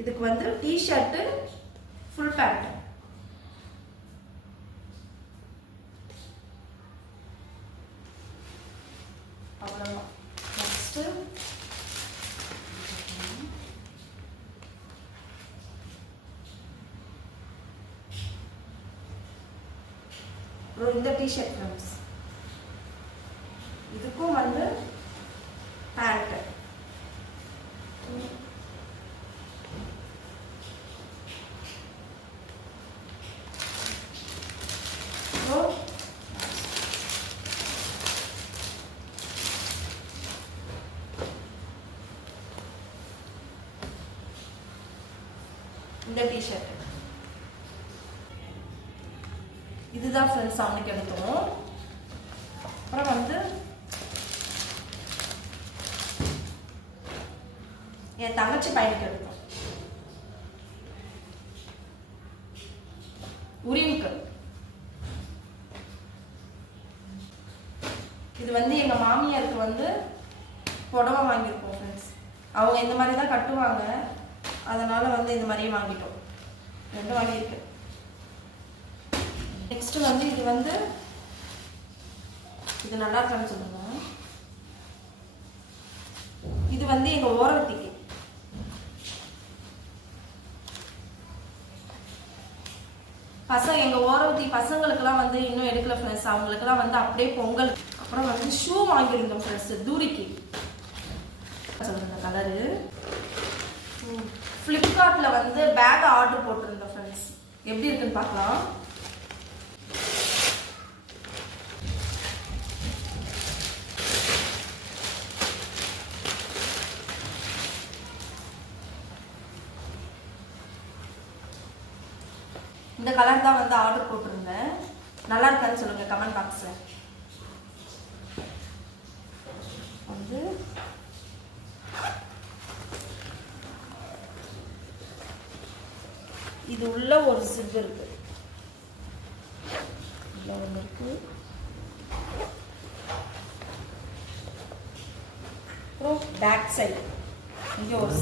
இதுக்கு வந்து T shirt full pant. அவ்வளவுதான். நெக்ஸ்ட் இந்த டிஷர்ட் ஃப்ரெண்ட்ஸ், இதுக்கும் வந்து பேண்ட். இந்த டிஷர்ட் இதுதான் ஃப்ரெண்ட்ஸ் அவனுக்கு எடுத்தோம். அப்புறம் வந்து என் தங்கச்சி பையனுக்கு எடுத்தோம். உரிமைக்கு இது வந்து எங்க மாமியாருக்கு வந்து புடவை வாங்கியிருக்கோம் ஃப்ரெண்ட்ஸ். அவங்க இந்த மாதிரி தான் கட்டுவாங்க, அதனால வந்து இந்த மாதிரியே வாங்கிட்டோம். ரெண்டு வாங்கியிருக்கு. நெக்ஸ்ட் வந்து இது வந்து இது நல்லா இருக்கான்னு சொல்லுங்க. இது வந்து எங்க ஓரவத்திக்கு. எங்க ஓரவத்தி பசங்களுக்குலாம் வந்து இன்னும் எடுக்கல ஃப்ரெண்ட்ஸ். அவங்களுக்குலாம் வந்து அப்படியே பொங்கல். அப்புறம் வந்து ஷூ வாங்கியிருந்தோம் ஃப்ரெண்ட்ஸ் தூரிக்கு. சொல்லுங்க கலரு. ஃப்ளிப்கார்ட்ல வந்து பேக் ஆர்டர் போட்டிருந்தோம் ஃப்ரெண்ட்ஸ். எப்படி இருக்குன்னு பார்க்கலாம். இந்த கலர் தான் வந்து ஆர்டர் போட்டிருந்தேன். நல்லா இருக்கான்னு சொல்லுங்க கமெண்ட் பாக்ஸ்ல. வந்து இது உள்ள ஒரு ஜிப் இருக்கு. உள்ள ஒன்று இருக்கு. அப்புறம் பேக் சைடு இங்கே ஒரு